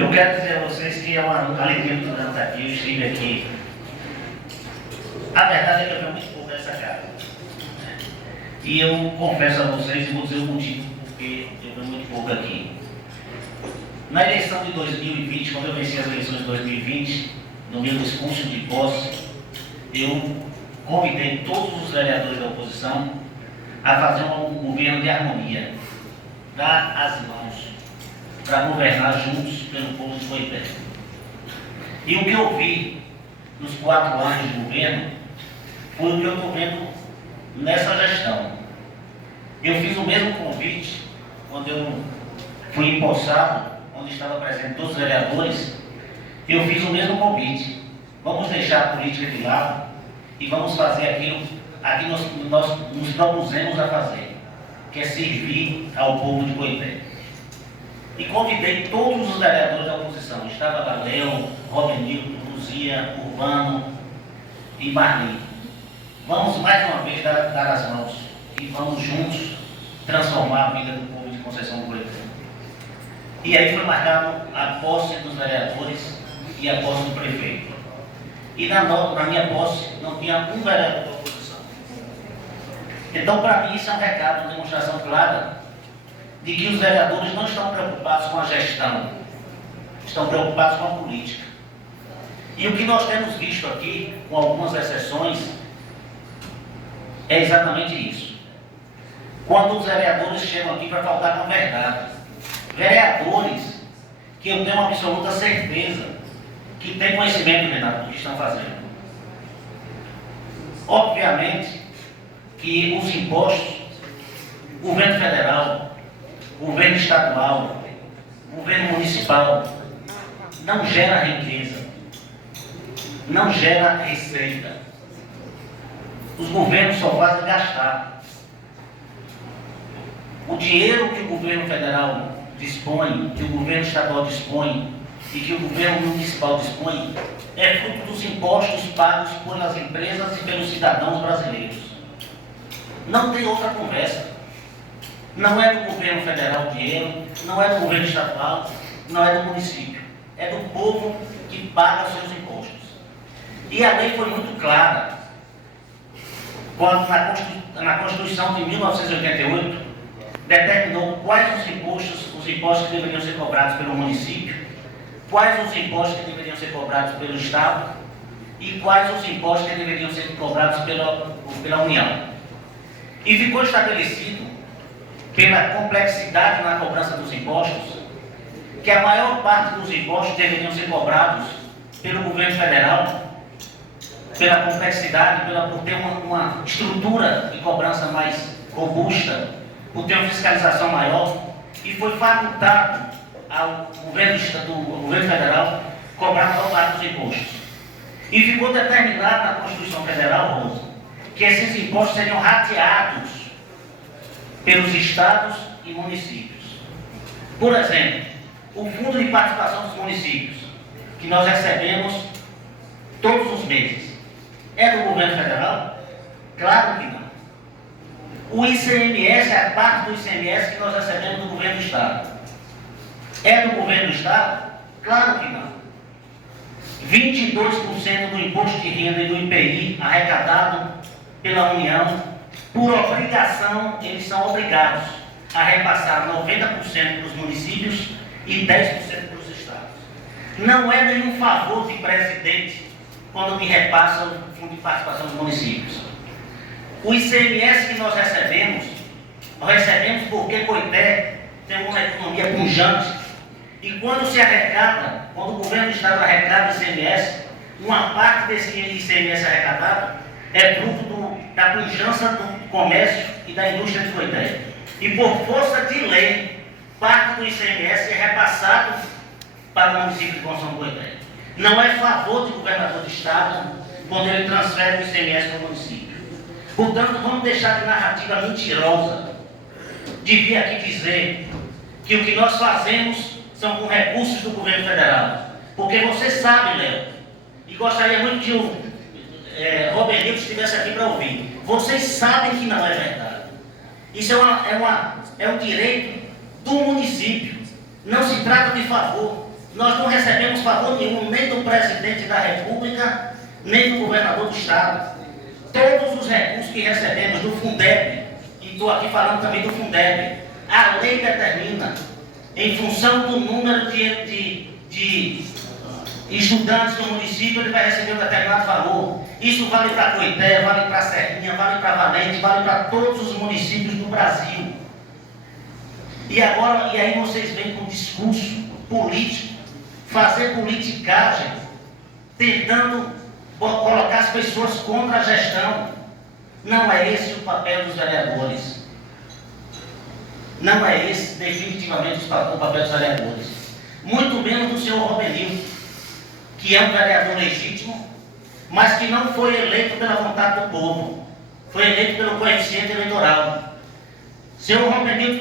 Eu quero dizer a vocês que é uma alegria muito grande estar aqui. Eu estive aqui. A verdade é que eu venho muito pouco nessa casa. E eu confesso a vocês e vou dizer o motivo porque eu venho muito pouco aqui. Na eleição de 2020, quando eu venci as eleições de 2020, no meu discurso de posse, eu convidei todos os vereadores da oposição a fazer um governo de harmonia, dar as mãos para governar juntos pelo povo de Coité. E o que eu vi nos 4 anos de governo foi o que eu estou vendo nessa gestão. Eu fiz o mesmo convite quando eu fui empossado, onde estava presente todos os vereadores. Eu fiz o mesmo convite. Vamos deixar a política de lado e vamos fazer aquilo que nós nos propusemos a fazer, que é servir ao povo de Coité. E convidei todos os vereadores da oposição. Estava Galéo, Robenildo, Luzia, Urbano e Marli. Vamos mais uma vez dar as mãos e vamos juntos transformar a vida do povo de Conceição do Coité. E aí foi marcado a posse dos vereadores e a posse do prefeito. E na minha posse não tinha um vereador da oposição. Então, para mim, isso é um recado, uma demonstração clara de que os vereadores não estão preocupados com a gestão, estão preocupados com a política. E o que nós temos visto aqui, com algumas exceções, é exatamente isso. Quando os vereadores chegam aqui para faltar com a verdade, vereadores que eu tenho uma absoluta certeza que têm conhecimento, Renato, do que estão fazendo. Obviamente que os impostos, governo federal, governo estadual, governo municipal, não gera riqueza, não gera receita. Os governos só fazem gastar. O dinheiro que o governo federal dispõe, que o governo estadual dispõe e que o governo municipal dispõe, é fruto dos impostos pagos pelas empresas e pelos cidadãos brasileiros. Não tem outra conversa. Não é do governo federal o dinheiro, não é do governo estadual, não é do município. É do povo que paga seus impostos. E a lei foi muito clara. Quando na Constituição de 1988, determinou quais os impostos que deveriam ser cobrados pelo município, quais os impostos que deveriam ser cobrados pelo Estado e quais os impostos que deveriam ser cobrados pela União. E ficou estabelecido, pela complexidade na cobrança dos impostos, que a maior parte dos impostos deveriam ser cobrados pelo governo federal, pela complexidade, por ter uma estrutura de cobrança mais robusta, por ter uma fiscalização maior, e foi facultado ao governo federal cobrar a maior parte dos impostos. E ficou determinado na Constituição Federal, Rosa, que esses impostos seriam rateados pelos estados e municípios. Por exemplo, o Fundo de Participação dos Municípios, que nós recebemos todos os meses, é do governo federal? Claro que não. O ICMS é a parte do ICMS que nós recebemos do governo do Estado. É do governo do Estado? Claro que não. 22% do imposto de renda e do IPI arrecadado pela União, por obrigação, eles são obrigados a repassar 90% para os municípios e 10% para os estados. Não é nenhum favor de presidente quando me repassa o Fundo de Participação dos Municípios. O ICMS que nós recebemos porque Coité tem uma economia pujante e quando o governo do Estado arrecada o ICMS, uma parte desse ICMS arrecadado é fruto da pujança do comércio e da indústria de Coité. E por força de lei, parte do ICMS é repassado para o município de Conceição do Coité. Não é favor do governador do Estado quando ele transfere o ICMS para o município. Portanto, vamos deixar de narrativa mentirosa de vir aqui dizer que o que nós fazemos são com recursos do governo federal. Porque você sabe, Léo, e gostaria muito que o Robenildo estivesse aqui para ouvir. Vocês sabem que não é verdade. Isso é um direito do município. Não se trata de favor. Nós não recebemos favor nenhum, nem do presidente da República, nem do governador do Estado. Todos os recursos que recebemos do Fundeb, e estou aqui falando também do Fundeb, a lei determina, em função do número de estudantes do município, ele vai receber um determinado valor. Isso vale para Coité, vale para Serrinha, vale para Valente, vale para todos os municípios do Brasil. E aí vocês vêm com discurso político, fazer politicagem, tentando colocar as pessoas contra a gestão. Não é esse o papel dos vereadores. Não é esse, definitivamente, o papel dos vereadores. Muito menos do senhor Robenildo, que é um vereador legítimo, mas que não foi eleito pela vontade do povo. Foi eleito pelo coeficiente eleitoral. O senhor Robenildo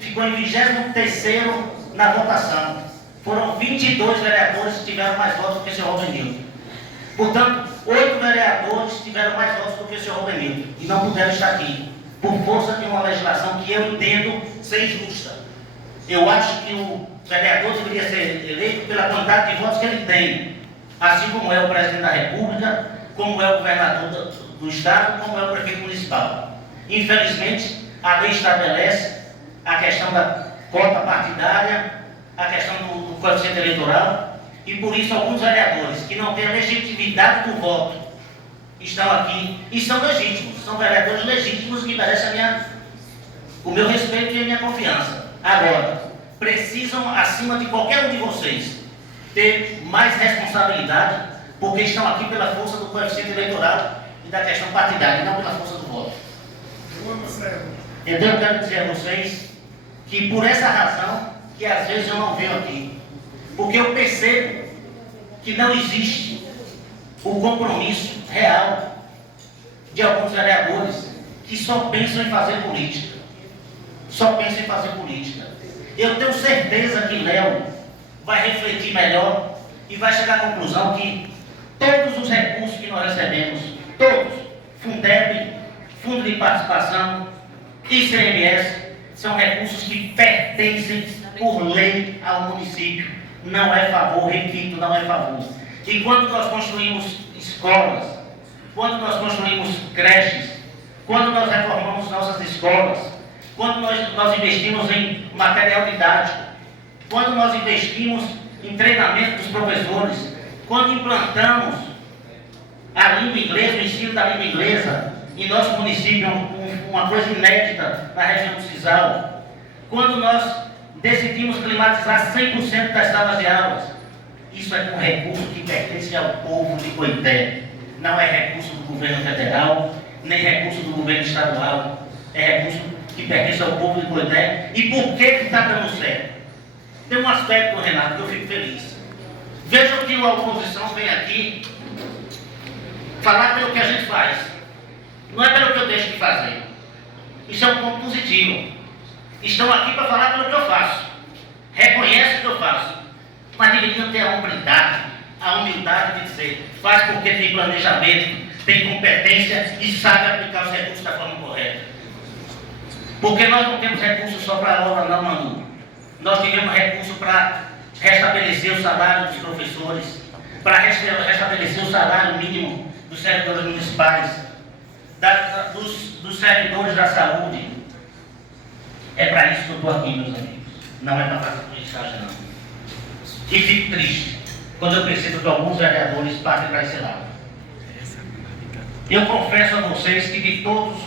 ficou em 23º na votação. Foram 22 vereadores que tiveram mais votos do que o senhor Robenildo. Portanto, 8 vereadores tiveram mais votos do que o senhor Robenildo e não puderam estar aqui, por força de uma legislação que eu entendo ser injusta. Eu acho que o vereador deveria ser eleito pela quantidade de votos que ele tem, assim como é o presidente da República, como é o governador do Estado, como é o prefeito municipal. Infelizmente, a lei estabelece a questão da cota partidária, a questão do coeficiente eleitoral, e por isso alguns vereadores que não têm a legitimidade do voto estão aqui e são legítimos, são vereadores legítimos que merecem o meu respeito e a minha confiança. Agora, precisam, acima de qualquer um de vocês, ter mais responsabilidade, porque estão aqui pela força do coeficiente eleitoral e da questão partidária, e não pela força do voto. Então eu quero dizer a vocês que por essa razão que às vezes eu não venho aqui, porque eu percebo que não existe o compromisso real de alguns vereadores que só pensam em fazer política. Só pensam em fazer política. Eu tenho certeza que Léo vai refletir melhor e vai chegar à conclusão que todos os recursos que nós recebemos, todos, Fundeb, Fundo de Participação, ICMS, são recursos que pertencem por lei ao município. Não é favor, repito, não é favor. E quando nós construímos escolas, quando nós construímos creches, quando nós reformamos nossas escolas, quando nós investimos em material didático, quando nós investimos em treinamento dos professores, quando implantamos a língua inglesa, o ensino da língua inglesa em nosso município, uma coisa inédita na região do Cisal, quando nós decidimos climatizar 100% das salas de aulas, isso é com recurso que pertence ao povo de Coité. Não é recurso do governo federal, nem recurso do governo estadual, é recurso que pertence ao povo de Coité. E por que está dando certo? Tem um aspecto, Renato, que eu fico feliz. Vejam que a oposição vem aqui falar pelo que a gente faz, não é pelo que eu deixo de fazer. Isso é um ponto positivo. Estão aqui para falar pelo que eu faço, reconhecem o que eu faço, mas deveriam ter a humildade de dizer, faz porque tem planejamento, tem competência e sabe aplicar os recursos da forma correta. Porque nós não temos recursos só para a obra, não, Manu. Nós tivemos recurso para restabelecer o salário dos professores, para restabelecer o salário mínimo dos servidores municipais, dos servidores da saúde. É para isso que eu estou aqui, meus amigos. Não é para fazer politicagem, não. E fico triste quando eu percebo que alguns vereadores partem para esse lado. Eu confesso a vocês que de todos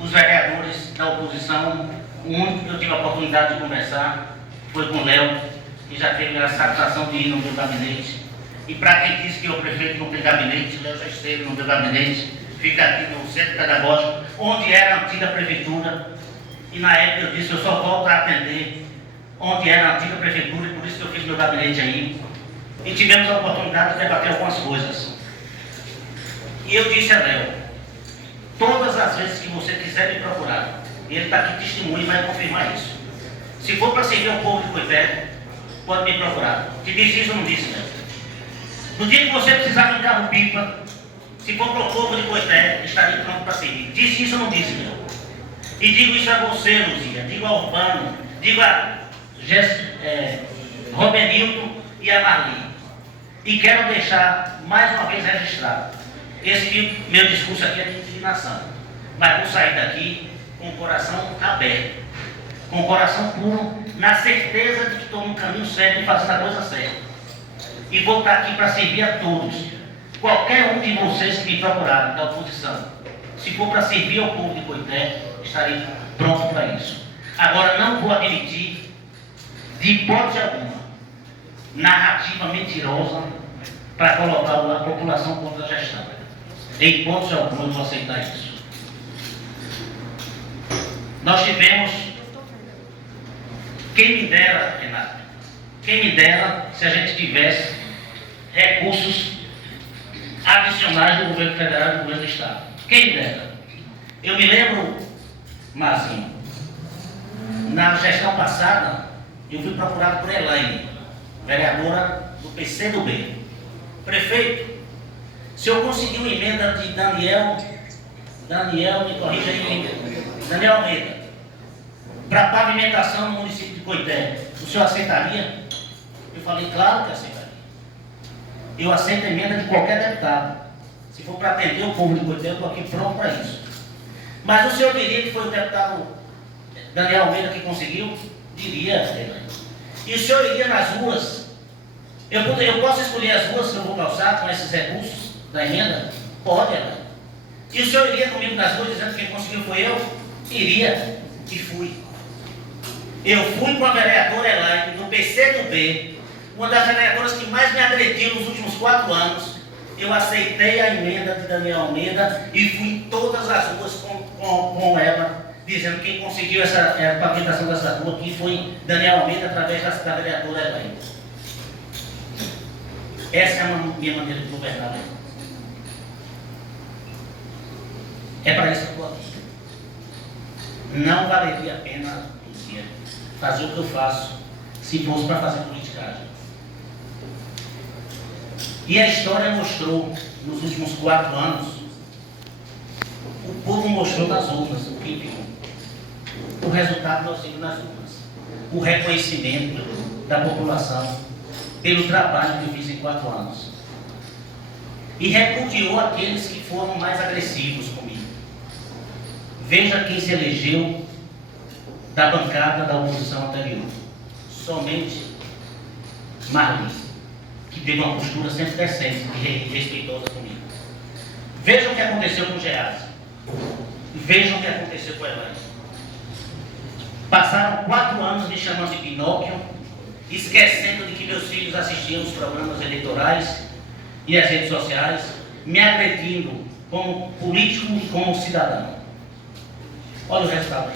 os vereadores da oposição, o único que eu tive a oportunidade de conversar foi com o Léo, que já teve a satisfação de ir no meu gabinete. E para quem disse que o prefeito não tem gabinete, o Léo já esteve no meu gabinete, fica aqui no Centro Pedagógico, onde era a antiga prefeitura. E na época eu disse, eu só volto a atender onde era a antiga prefeitura, e por isso que eu fiz meu gabinete aí. E tivemos a oportunidade de debater algumas coisas. E eu disse a Léo, todas as vezes que você quiser me procurar, ele está aqui testemunho e vai confirmar isso. Se for para servir ao povo de Coité, pode me procurar. Te disse isso ou não disse, Léo? No dia que você precisar de um carro-pipa, se for para o povo de Coité, estaria pronto para servir. Disse isso ou não disse, Léo? E digo isso a você, Luzia, digo ao Urbano, digo a Robenilton e a Marli. E quero deixar mais uma vez registrado. Esse meu discurso aqui é de indignação. Mas vou sair daqui com o coração aberto, com o coração puro, na certeza de que estou no caminho certo e fazendo a coisa certa. E vou estar aqui para servir a todos. Qualquer um de vocês que me procurarem da oposição, se for para servir ao povo de Coité, estarei pronto para isso. Agora, não vou admitir, de hipótese alguma, narrativa mentirosa para colocar a população contra a gestão. De hipótese alguma, eu vou aceitar isso. Nós tivemos, quem me dera, Renato, quem me dera se a gente tivesse recursos adicionais do governo federal e do governo do estado. Quem me dera. Eu me lembro, Marcinho, na gestão passada, eu fui procurado por Elaine, vereadora do PCdoB. Prefeito, se eu conseguir uma emenda de Daniel, me corrija aí, Daniel Almeida, para pavimentação no município de Coité, o senhor aceitaria? Eu falei, claro que aceitaria. Eu aceito a emenda de qualquer deputado. Se for para atender o povo de Coité, eu estou aqui pronto para isso. Mas o senhor diria que foi o deputado Daniel Almeida que conseguiu? Diria, Elaine. E o senhor iria nas ruas? Eu posso escolher as ruas que eu vou calçar com esses recursos da emenda? Pode, Elaine. E o senhor iria comigo nas ruas dizendo que quem conseguiu foi eu? Iria. E fui. Eu fui com a vereadora Elaine, do PCdoB, uma das vereadoras que mais me agrediu nos últimos 4 anos. Eu aceitei a emenda de Daniel Almeida e fui em todas as ruas com ela, dizendo que quem conseguiu essa pavimentação dessa rua aqui foi Daniel Almeida através da vereadora Elaine. Essa é a minha maneira de governar. É para isso que eu estou aqui. Não valeria a pena, Luzia, fazer o que eu faço se fosse para fazer politicagem. E a história mostrou, nos últimos 4 anos, o povo mostrou nas urnas o que viu. O resultado nós vimos nas urnas. O reconhecimento da população pelo trabalho que eu fiz em 4 anos. E repudiou aqueles que foram mais agressivos comigo. Veja quem se elegeu da bancada da oposição anterior. Somente Marli, que teve uma postura sempre decente e respeitosa comigo. Vejam o que aconteceu com o Geazi. Vejam o que aconteceu com a Elaine. Passaram 4 anos me chamando de Pinóquio, esquecendo de que meus filhos assistiam os programas eleitorais e as redes sociais, me agredindo como político e como cidadão. Olha o resultado.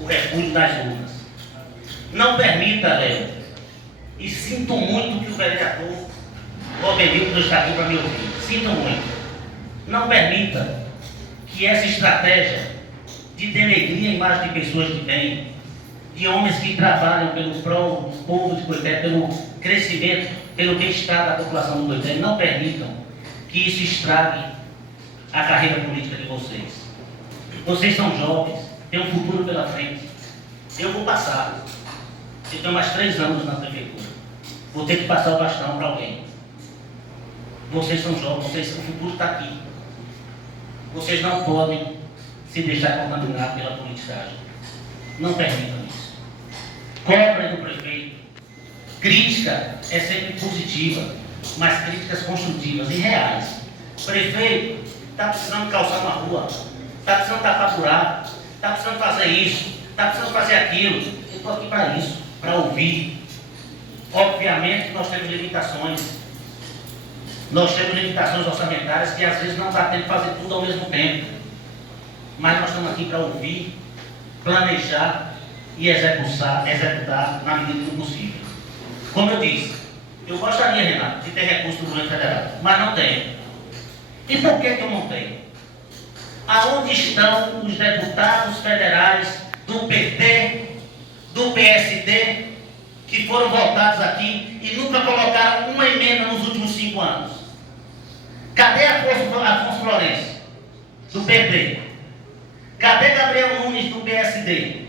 O repúdio das urnas. Não permita, Léo, e sinto muito que o vereador Robenilton não está aqui para me ouvir. Sinto muito. Não permita que essa estratégia de denegrir a imagem de pessoas de bem, de homens que trabalham pelo povo de Coité, pelo crescimento, pelo bem-estar da população do Coité, não permitam que isso estrague a carreira política de vocês. Vocês são jovens, têm um futuro pela frente. Eu vou passar. Eu tenho mais 3 anos na prefeitura. Vou ter que passar o bastão para alguém. Vocês são jovens, o futuro está aqui. Vocês não podem se deixar contaminar pela politicagem. Não permitam isso. Cobrem do prefeito. Crítica é sempre positiva, mas críticas construtivas e reais. Prefeito, está precisando calçar uma rua, está precisando tapar buraco, está precisando fazer isso, está precisando fazer aquilo. Eu estou aqui para isso, para ouvir. Obviamente nós temos limitações. Nós temos limitações orçamentárias que às vezes não dá tempo de fazer tudo ao mesmo tempo. Mas nós estamos aqui para ouvir, planejar e executar na medida do possível. Como eu disse, eu gostaria, Renato, de ter recurso do governo federal, mas não tenho. E por que eu não tenho? Aonde estão os deputados federais do PT, do PSD, que foram votados aqui e nunca colocaram uma emenda nos últimos 5 anos? Cadê Afonso Florencio, do PP? Cadê Gabriel Nunes, do PSD?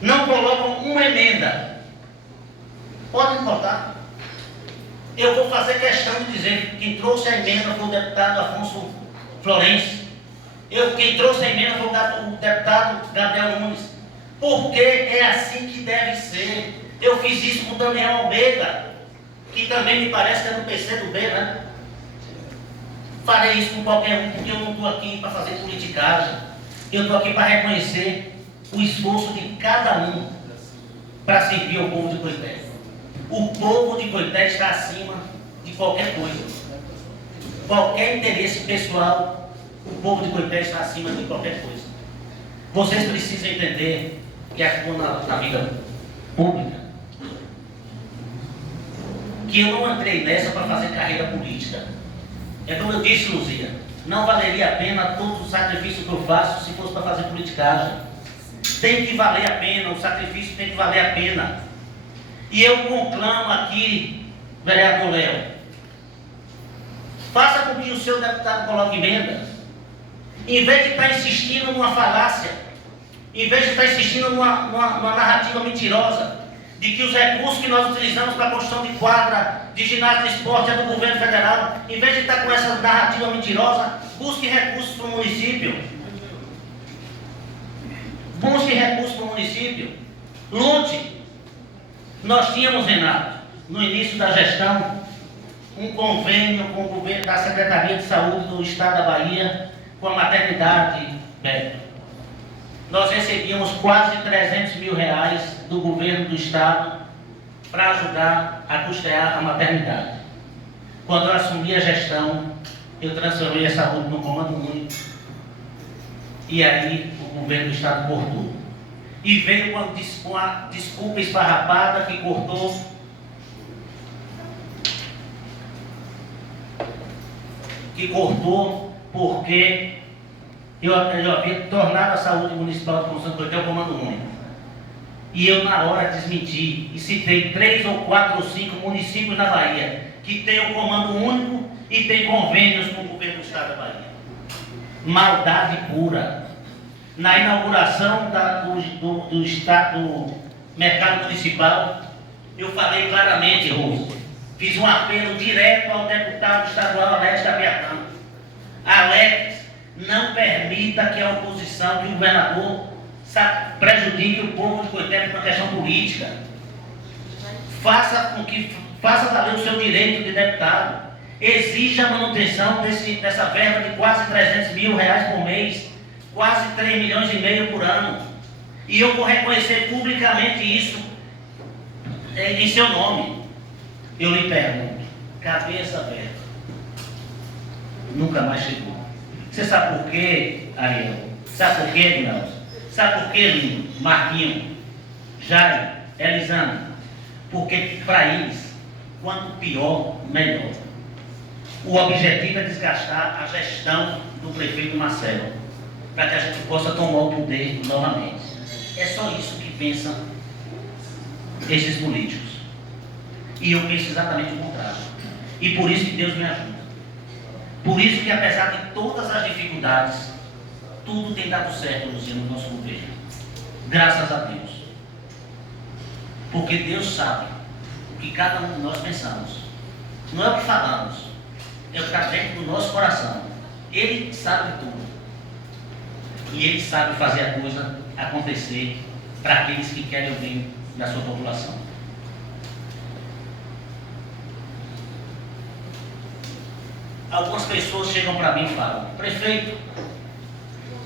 Não colocam uma emenda. Pode botar. Eu vou fazer questão de dizer que quem trouxe a emenda foi o deputado Afonso Florencio. Quem trouxe a emenda foi o deputado Gabriel Nunes. Porque é assim que deve ser. Eu fiz isso com o Daniel Almeida, que também me parece que é do PCdoB, né? Farei isso com qualquer um, porque eu não estou aqui para fazer politicagem. Eu estou aqui para reconhecer o esforço de cada um para servir ao povo de Coité. O povo de Coité está acima de qualquer coisa. Qualquer interesse pessoal, o povo de Coité está acima de qualquer coisa. Vocês precisam entender que atuam na vida pública, que eu não entrei nessa para fazer carreira política. É como eu disse, Luzia, não valeria a pena todo o sacrifício que eu faço se fosse para fazer politicagem. Tem que valer a pena, o sacrifício tem que valer a pena. E eu conclamo aqui, vereador Léo, faça com que o seu deputado coloque emendas, em vez de estar insistindo numa falácia, em vez de estar insistindo numa narrativa mentirosa, de que os recursos que nós utilizamos para a construção de quadra, de ginásio de esporte é do governo federal, em vez de estar com essa narrativa mentirosa, busque recursos para o município. Busque recursos para o município. Lute. Nós tínhamos, Renato, no início da gestão, um convênio com o governo da Secretaria de Saúde do Estado da Bahia, com a maternidade Beto. Nós recebíamos quase 300 mil reais do governo do Estado para ajudar a custear a maternidade. Quando eu assumi a gestão, eu transformei a saúde no comando único. E aí o governo do Estado cortou. E veio com a desculpa esfarrapada que cortou porque eu havia tornado a saúde municipal de Constância Coité o comando único. E eu, na hora, desmenti e citei 3 ou 4 ou 5 municípios na Bahia que têm o comando único e têm convênios com o governo do Estado da Bahia. Maldade pura. Na inauguração do mercado municipal, eu falei claramente, Rose, fiz um apelo direto ao deputado estadual Alex da Piatã. Alex, não permita que a oposição, que o governador prejudique o povo de Coité por uma questão política. Faça valer o seu direito de deputado. Exija a manutenção dessa verba de quase 300 mil reais por mês, quase 3 milhões e meio por ano. E eu vou reconhecer publicamente isso em seu nome. Eu lhe pergunto, cabeça aberta, nunca mais chegou. Você sabe por quê, Ariel? Sabe por quê, Guinaldo? Sabe por quê, Lindo, Marquinho, Jair, Elisandro? Porque para eles, quanto pior, melhor. O objetivo é desgastar a gestão do prefeito Marcelo, para que a gente possa tomar o poder novamente. É só isso que pensam esses políticos. E eu penso exatamente o contrário. E por isso que Deus me ajuda. Por isso que, apesar de todas as dificuldades, tudo tem dado certo, Luciano, no nosso governo. Graças a Deus. Porque Deus sabe o que cada um de nós pensamos. Não é o que falamos, é o que está dentro do nosso coração. Ele sabe tudo. E Ele sabe fazer a coisa acontecer para aqueles que querem o bem da sua população. Algumas pessoas chegam para mim e falam: prefeito,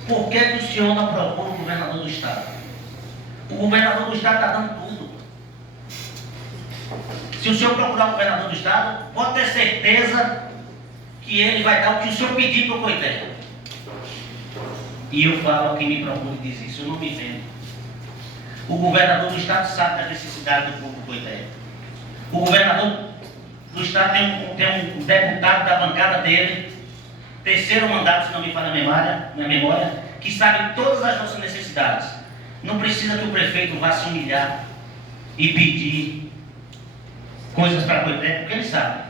por que o senhor não procura o governador do Estado? O governador do Estado está dando tudo. Se o senhor procurar o governador do Estado, pode ter certeza que ele vai dar o que o senhor pedir para o Coité. E eu falo a quem me procura e diz isso: eu não me vendo. O governador do Estado sabe da necessidade do povo do Coité. O governador do Estado tem um deputado da bancada dele, terceiro mandato, se não me falha a memória, que sabe todas as nossas necessidades. Não precisa que o prefeito vá se humilhar e pedir coisas para Coité, porque ele sabe.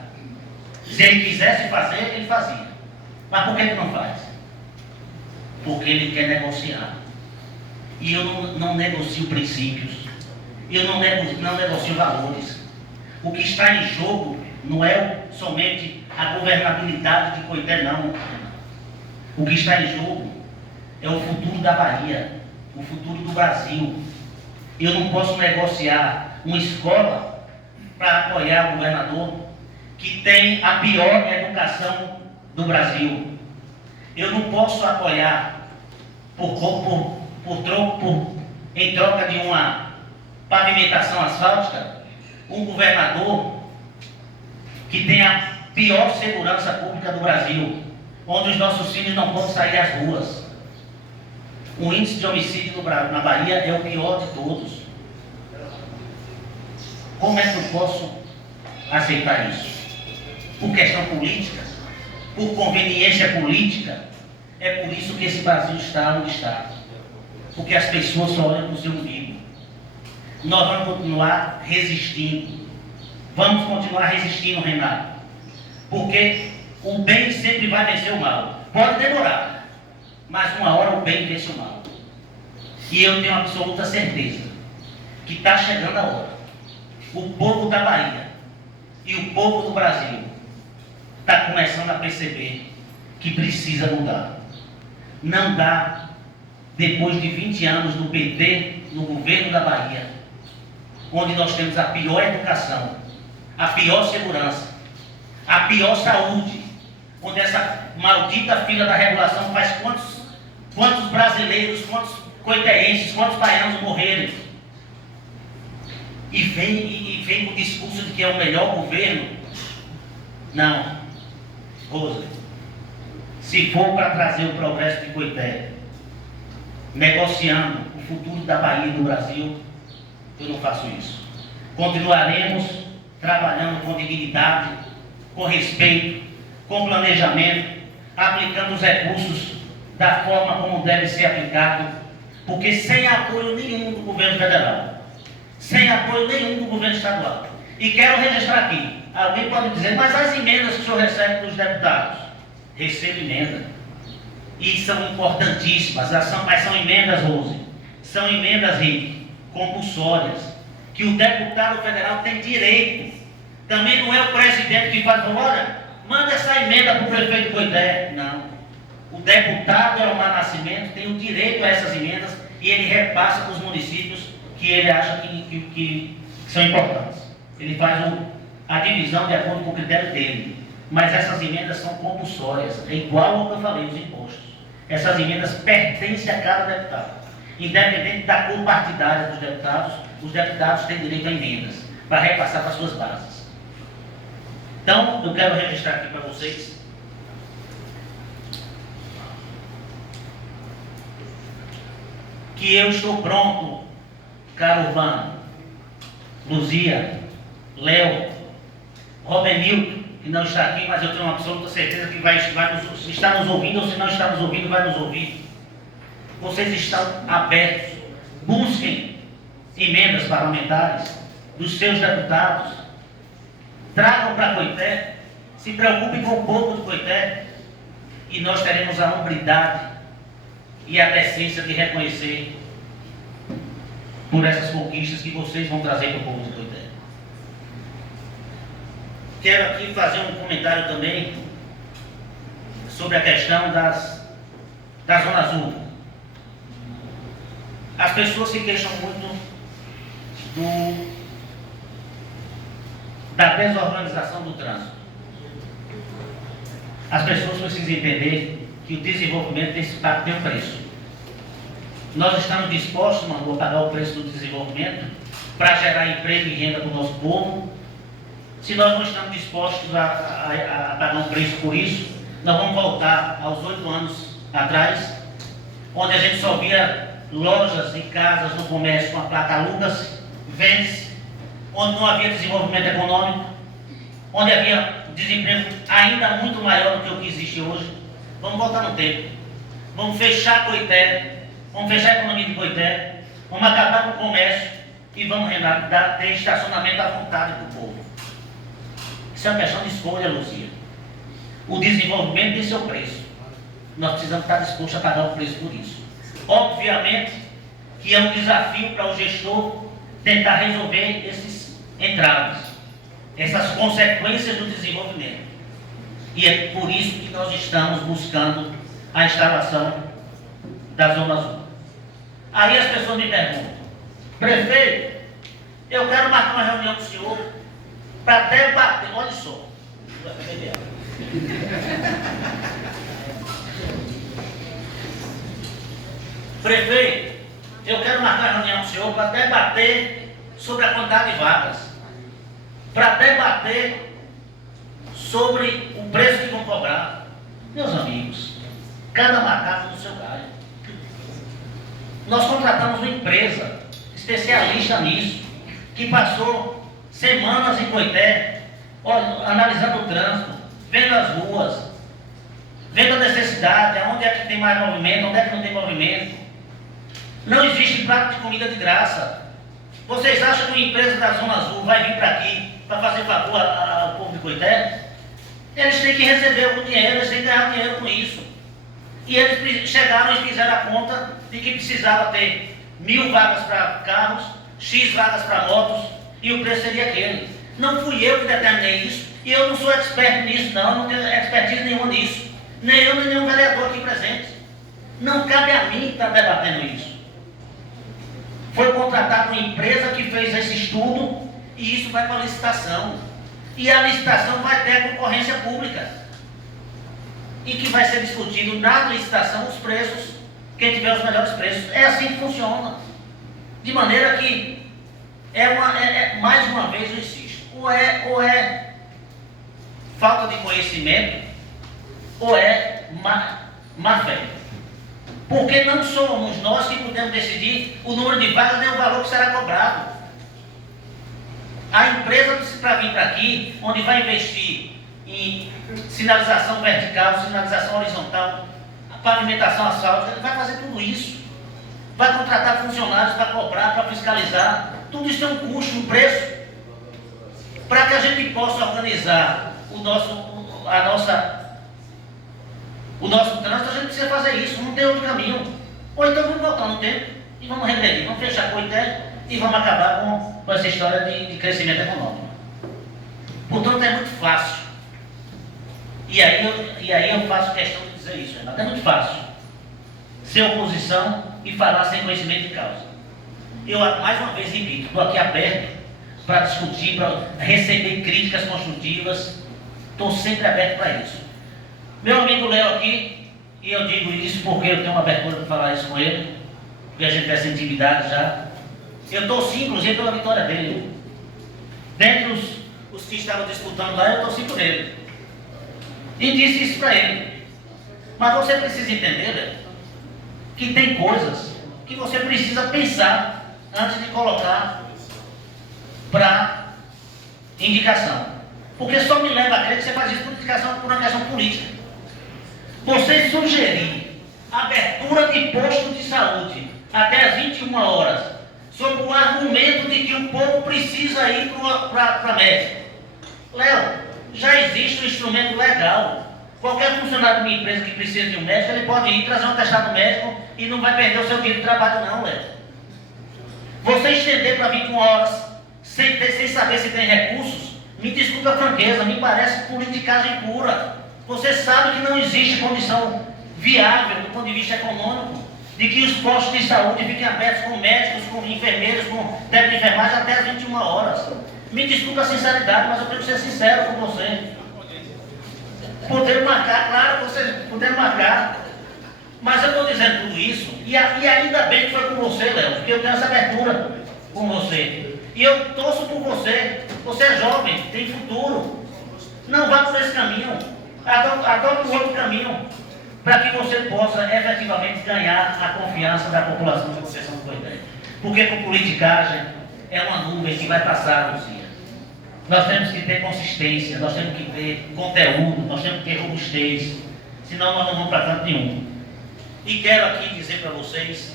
Se ele quisesse fazer, ele fazia. Mas por que ele não faz? Porque ele quer negociar. E eu não negocio princípios. Eu não negocio valores. O que está em jogo não é somente a governabilidade de Coité, não. O que está em jogo é o futuro da Bahia, o futuro do Brasil. Eu não posso negociar uma escola para apoiar o governador que tem a pior educação do Brasil. Eu não posso apoiar em troca de uma pavimentação asfáltica, um governador que tem a pior segurança pública do Brasil, onde os nossos filhos não podem sair às ruas. O índice de homicídio na Bahia é o pior de todos. Como é que eu posso aceitar isso? Por questão política? Por conveniência política? É por isso que esse Brasil está onde está. Porque as pessoas só olham para o seu umbigo. Nós vamos continuar resistindo. Vamos continuar resistindo, Renato. Porque o bem sempre vai vencer o mal. Pode demorar, mas uma hora o bem vence o mal. E eu tenho absoluta certeza que está chegando a hora. O povo da Bahia e o povo do Brasil está começando a perceber que precisa mudar. Não dá, depois de 20 anos do PT no governo da Bahia, onde nós temos a pior educação, a pior segurança, a pior saúde, onde essa maldita fila da regulação faz quantos brasileiros, quantos coiteenses, quantos baianos morreram. E vem com o discurso de que é o melhor governo. Não. Rosa, se for para trazer o progresso de Coité, negociando o futuro da Bahia e do Brasil, eu não faço isso. Continuaremos trabalhando com dignidade, com respeito, com planejamento, aplicando os recursos da forma como deve ser aplicado, porque sem apoio nenhum do governo federal, sem apoio nenhum do governo estadual. E quero registrar aqui, alguém pode dizer, mas as emendas que o senhor recebe dos deputados? Recebo emenda. E são importantíssimas, mas são emendas, Rose, são emendas, Rick, compulsórias, que o deputado federal tem direito. Também não é o presidente que faz, olha, manda essa emenda para o prefeito Coité. Não. O deputado Elmar Nascimento tem o direito a essas emendas e ele repassa para os municípios que ele acha que são importantes. Ele faz a divisão de acordo com o critério dele. Mas essas emendas são compulsórias, é igual ao que eu falei, os impostos. Essas emendas pertencem a cada deputado. Independente da cor partidária dos deputados, os deputados têm direito a emendas para repassar para suas bases. Então, eu quero registrar aqui para vocês que eu estou pronto, caro Urbano, Luzia, Léo, Robenilton, que não está aqui, mas eu tenho uma absoluta certeza que está nos ouvindo, ou se não está nos ouvindo, vai nos ouvir. Vocês estão abertos, busquem emendas parlamentares dos seus deputados, tragam para Coité, se preocupem com o povo de Coité, e nós teremos a hombridade e a decência de reconhecer por essas conquistas que vocês vão trazer para o povo de Coité. Quero aqui fazer um comentário também sobre a questão da Zona Azul. As pessoas se queixam muito da desorganização do trânsito. As pessoas precisam entender que o desenvolvimento tem um preço. Nós estamos dispostos, Manu, a pagar o preço do desenvolvimento para gerar emprego e renda para o nosso povo. Se nós não estamos dispostos a pagar um preço por isso, nós vamos voltar aos 8 anos atrás, onde a gente só via lojas e casas no comércio com a placa aluga-se, vende-se, onde não havia desenvolvimento econômico, onde havia desemprego ainda muito maior do que o que existe hoje. Vamos voltar no tempo. Vamos fechar Coité, vamos fechar a economia de Coité, vamos acabar com o comércio e vamos, Renato, ter estacionamento à vontade para o povo. Isso é uma questão de escolha, Luzia. O desenvolvimento tem seu preço. Nós precisamos estar dispostos a pagar o preço por isso. Obviamente que é um desafio para o gestor tentar resolver esses entraves. essas consequências do desenvolvimento. E é por isso que nós estamos buscando a instalação da Zona Azul. Aí as pessoas me perguntam: prefeito, eu quero marcar uma reunião com o senhor para debater. Olha só. Prefeito, eu quero marcar uma reunião com o senhor para debater sobre a quantidade de vagas, para debater sobre o preço que vão cobrar. Meus amigos, cada macaco no seu galho. Nós contratamos uma empresa especialista nisso, que passou semanas em Coité, analisando o trânsito, vendo as ruas, vendo a necessidade, onde é que tem mais movimento, onde é que não tem movimento. Não existe prato de comida de graça. Vocês acham que uma empresa da Zona Azul vai vir para aqui para fazer favor ao povo de Coité? Eles têm que receber algum dinheiro, eles têm que ganhar dinheiro com isso. E eles chegaram e fizeram a conta de que precisava ter 1000 vagas para carros, X vagas para motos, e o preço seria aquele. Não fui eu que determinei isso, e eu não sou expert nisso, não tenho expertise nenhuma nisso. Nem eu, nem nenhum vereador aqui presente. Não cabe a mim estar debatendo isso. Foi contratada uma empresa que fez esse estudo, e isso vai para a licitação. E a licitação vai ter a concorrência pública. E que vai ser discutido na licitação os preços, quem tiver os melhores preços. É assim que funciona. De maneira que, mais uma vez eu insisto, ou é falta de conhecimento, ou é má fé. Porque não somos nós que podemos decidir o número de vagas nem o valor que será cobrado. A empresa para vir para aqui, onde vai investir em sinalização vertical, sinalização horizontal, pavimentação asfáltica, ele vai fazer tudo isso. Vai contratar funcionários para cobrar, para fiscalizar. Tudo isso tem um custo, um preço. Para que a gente possa organizar o nosso trânsito, a gente precisa fazer isso, não tem outro caminho. Ou então vamos voltar no tempo e vamos regredir, vamos fechar Coité e vamos acabar com essa história de crescimento econômico. Portanto, é muito fácil. E aí eu faço questão de dizer isso, Renato. É muito fácil ser oposição e falar sem conhecimento de causa. Eu, mais uma vez, repito, estou aqui aberto para discutir, para receber críticas construtivas. Estou sempre aberto para isso. Meu amigo Léo aqui, e eu digo isso porque eu tenho uma abertura para falar isso com ele, porque a gente tem essa intimidade já. Eu torci, inclusive, pela vitória dele. Dentre os que estavam disputando lá, eu torci por ele. E disse isso para ele. Mas você precisa entender, Léo, que tem coisas que você precisa pensar antes de colocar para indicação. Porque só me leva a crer que você faz isso por indicação, por uma questão política. Você sugerir abertura de posto de saúde até as 21 horas, sob o argumento de que o povo precisa ir para médico. Léo, já existe um instrumento legal. Qualquer funcionário de uma empresa que precisa de um médico, ele pode ir trazer um atestado médico e não vai perder o seu dia de trabalho não, Léo. Você estender para 21 horas, sem saber se tem recursos, me desculpa a franqueza, me parece politicagem pura. Você sabe que não existe condição viável, do ponto de vista econômico, de que os postos de saúde fiquem abertos com médicos, com enfermeiros, com técnico de enfermagem até as 21 horas. Me desculpa a sinceridade, mas eu tenho que ser sincero com você. Poder marcar, claro, vocês puderam marcar. Mas eu estou dizendo tudo isso, e ainda bem que foi com você, Léo, porque eu tenho essa abertura com você. E eu torço por você. Você é jovem, tem futuro. Não vá por esse caminho. Adote um outro caminho, para que você possa efetivamente ganhar a confiança da população de Conceição do Coité. Porque com politicagem é uma nuvem que vai passar, Luzia. Nós temos que ter consistência, nós temos que ter conteúdo, nós temos que ter robustez, senão nós não vamos para canto nenhum. E quero aqui dizer para vocês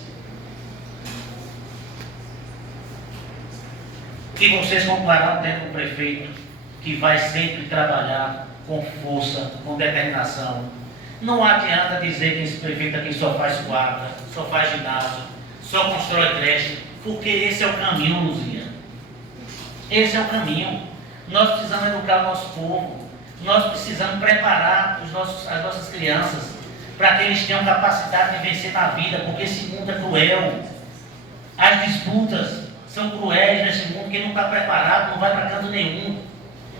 que vocês vão parar tendo um prefeito que vai sempre trabalhar com força, com determinação. Não adianta dizer que esse prefeito aqui só faz quadra, só faz ginásio, só constrói creche, porque esse é o caminho, Luzia. Esse é o caminho. Nós precisamos educar o nosso povo. Nós precisamos preparar as nossas crianças para que eles tenham capacidade de vencer na vida, porque esse mundo é cruel. As disputas são cruéis nesse mundo. Quem não está preparado não vai para canto nenhum.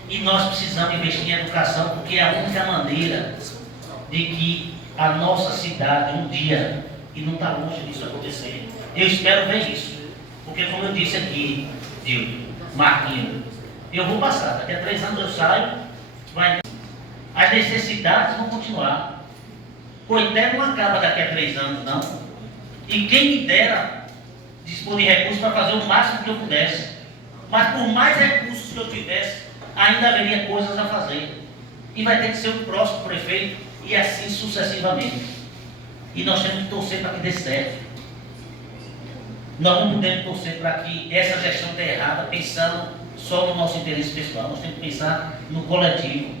E nós precisamos investir em educação, porque é a única maneira de que a nossa cidade um dia, e não está longe disso acontecer, eu espero ver isso, porque como eu disse aqui, Marquinhos, eu vou passar, daqui a 3 anos eu saio, as necessidades vão continuar. Coité não acaba daqui a 3 anos, não. E quem me dera dispor de recursos para fazer o máximo que eu pudesse. Mas por mais recursos que eu tivesse, ainda haveria coisas a fazer. E vai ter que ser o próximo prefeito, e assim sucessivamente. E nós temos que torcer para que dê certo. Nós não podemos torcer para que essa gestão dê errada, pensando só no nosso interesse pessoal. Nós temos que pensar no coletivo.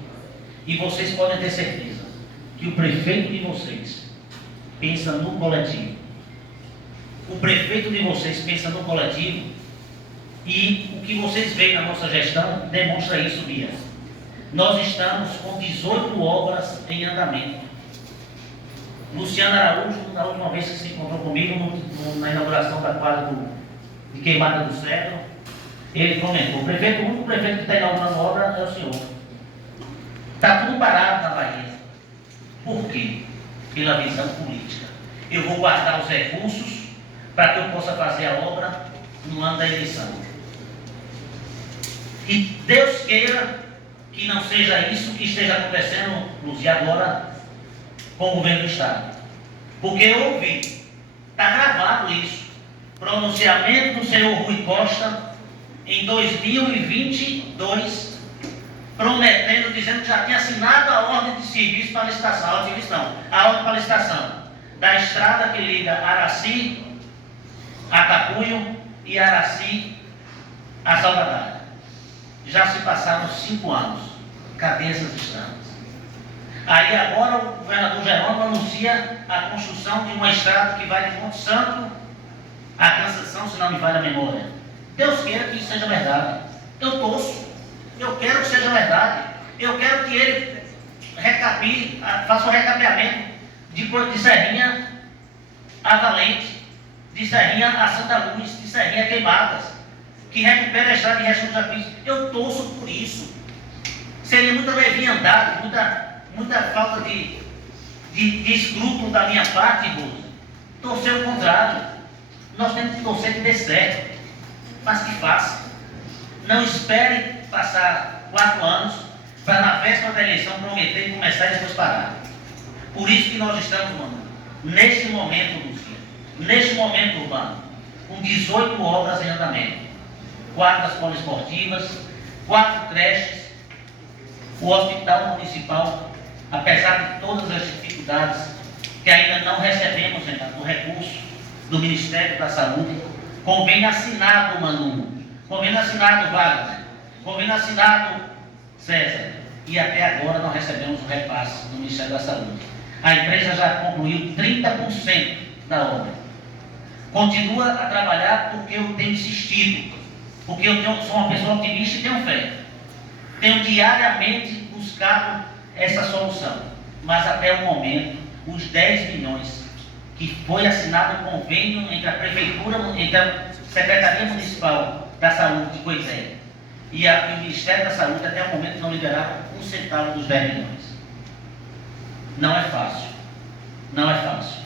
E vocês podem ter certeza que o prefeito de vocês pensa no coletivo. O prefeito de vocês pensa no coletivo. E o que vocês veem na nossa gestão demonstra isso, Bia. Nós estamos com 18 obras em andamento. Luciano Araújo, na última vez que se encontrou comigo na inauguração da quadra de Queimada do Cedro, ele comentou: o único prefeito que está inaugurando obra é o senhor. Está tudo parado na Bahia. Por quê? Pela visão política. Eu vou guardar os recursos para que eu possa fazer a obra no ano da eleição. E Deus queira que não seja isso que esteja acontecendo, Luzia, agora com o governo do Estado. Porque eu ouvi, está gravado isso, pronunciamento do senhor Rui Costa em 2022, prometendo, dizendo que já tinha assinado a ordem de serviço para licitação, a ordem de serviço não, a ordem para licitação da estrada que liga Araci a Tapuio e Araci a Salvador. Já se passaram 5 anos. Cadê essas estradas? Aí agora o governador Jerônimo anuncia a construção de uma estrada que vai de Monte Santo a Cansação, se não me falha a memória. Deus queira que isso seja verdade. Eu torço. Eu quero que seja verdade. Eu quero que ele faça o recapeamento de Serrinha a Valente, de Serrinha a Santa Luz, de Serrinha a Queimadas, que recupere a estrada de Restos dos Apis. Eu torço por isso. Seria muita leviandade, muita falta de escrúpulo da minha parte, Rosa. Torcer o contrário. Nós temos que torcer que dê certo, mas que faça. Não espere passar 4 anos para na véspera da eleição prometer e começar e depois parar. Por isso que nós estamos, mano, nesse momento, Lúcia, nesse momento urbano, com 18 obras em andamento, quadras poliesportivas, 4 creches, o hospital municipal, apesar de todas as dificuldades que ainda não recebemos do recurso do Ministério da Saúde, convênio assinado, Manu, convênio assinado, Wagner, convênio assinado, César, e até agora não recebemos o repasse do Ministério da Saúde. A empresa já concluiu 30% da obra. Continua a trabalhar porque eu tenho insistido, porque eu sou uma pessoa otimista e tenho fé. Tenho diariamente buscado essa solução, mas até o momento, os 10 milhões que foi assinado um convênio entre a Prefeitura, entre a Secretaria Municipal da Saúde de Coité e o Ministério da Saúde, até o momento não liberaram 1 centavo dos 10 milhões. Não é fácil. Não é fácil.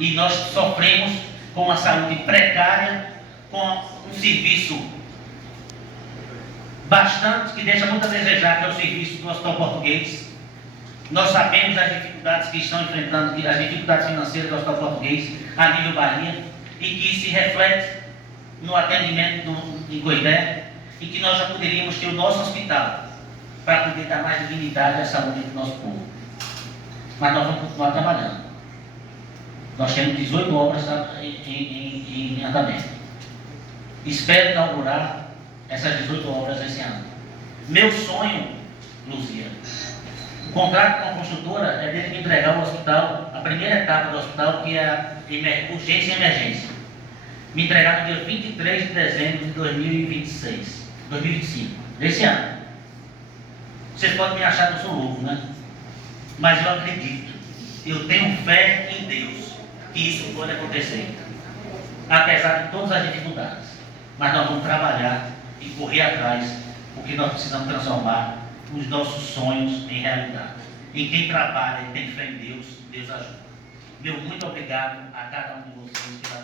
E nós sofremos com uma saúde precária, com um serviço bastante, que deixa muito a desejar, que é o serviço do Hospital Português. Nós sabemos as dificuldades que estão enfrentando, as dificuldades financeiras do Hospital Português a nível Bahia, e que se reflete no atendimento em Coité, e que nós já poderíamos ter o nosso hospital para poder dar mais dignidade à saúde do nosso povo. Mas nós vamos continuar trabalhando. Nós temos 18 obras em andamento. Espero inaugurar essas 18 obras esse ano. Meu sonho, Luzia, o contrato com a construtora é dele me entregar o hospital, a primeira etapa do hospital, que é a urgência e emergência. Me entregar no dia 23 de dezembro de 2025, desse ano. Vocês podem me achar que eu sou louco, né? Mas eu acredito, eu tenho fé em Deus, que isso pode acontecer. Apesar de todas as dificuldades. Mas nós vamos trabalhar e correr atrás, porque nós precisamos transformar os nossos sonhos em realidade. E quem trabalha e tem fé em Deus, Deus ajuda. Meu muito obrigado a cada um de vocês pela